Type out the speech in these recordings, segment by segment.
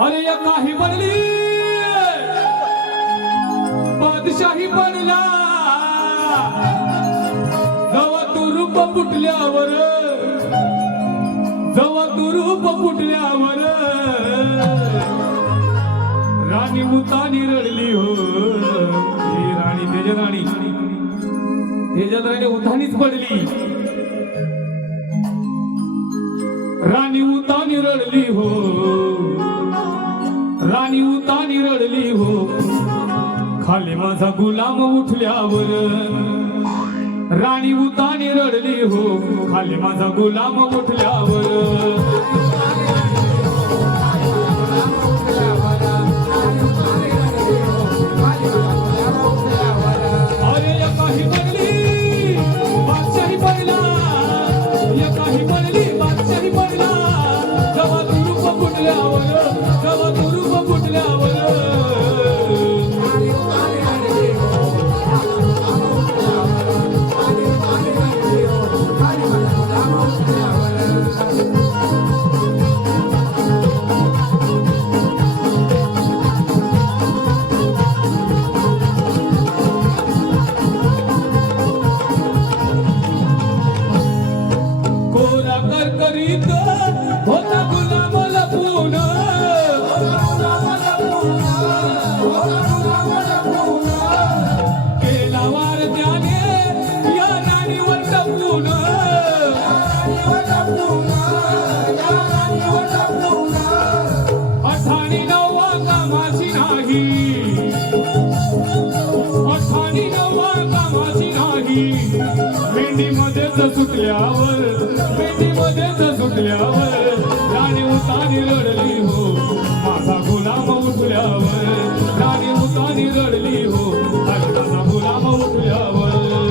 अरे या काही बनली. बादशाही बनला. जवा तू रूप फुटल्यावर जवा तू रूप फुटल्यावर राणी मुतानी रडली हो. ही राणी तेज राणी तेजत राणी उतानीच पडली. राणी उतानी रडली हो. राणी उतानी रडली हो. खाली माझा गुलाम उठल्यावर राणी उतानी रडली हो. खाली माझा गुलाम उठल्यावर सुटल्यावर पेटीमध्येच सुटल्यावर राणी उतानी रडली हो. माझा गुलाम उठल्यावर राणी उतानी रडली हो. माझा गुलाम उठल्यावर हो.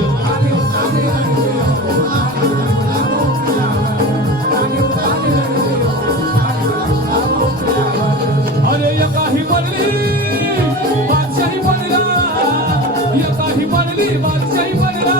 अरे या काही पडली बादशाही पडला. या काही पडली बादशाही पडला.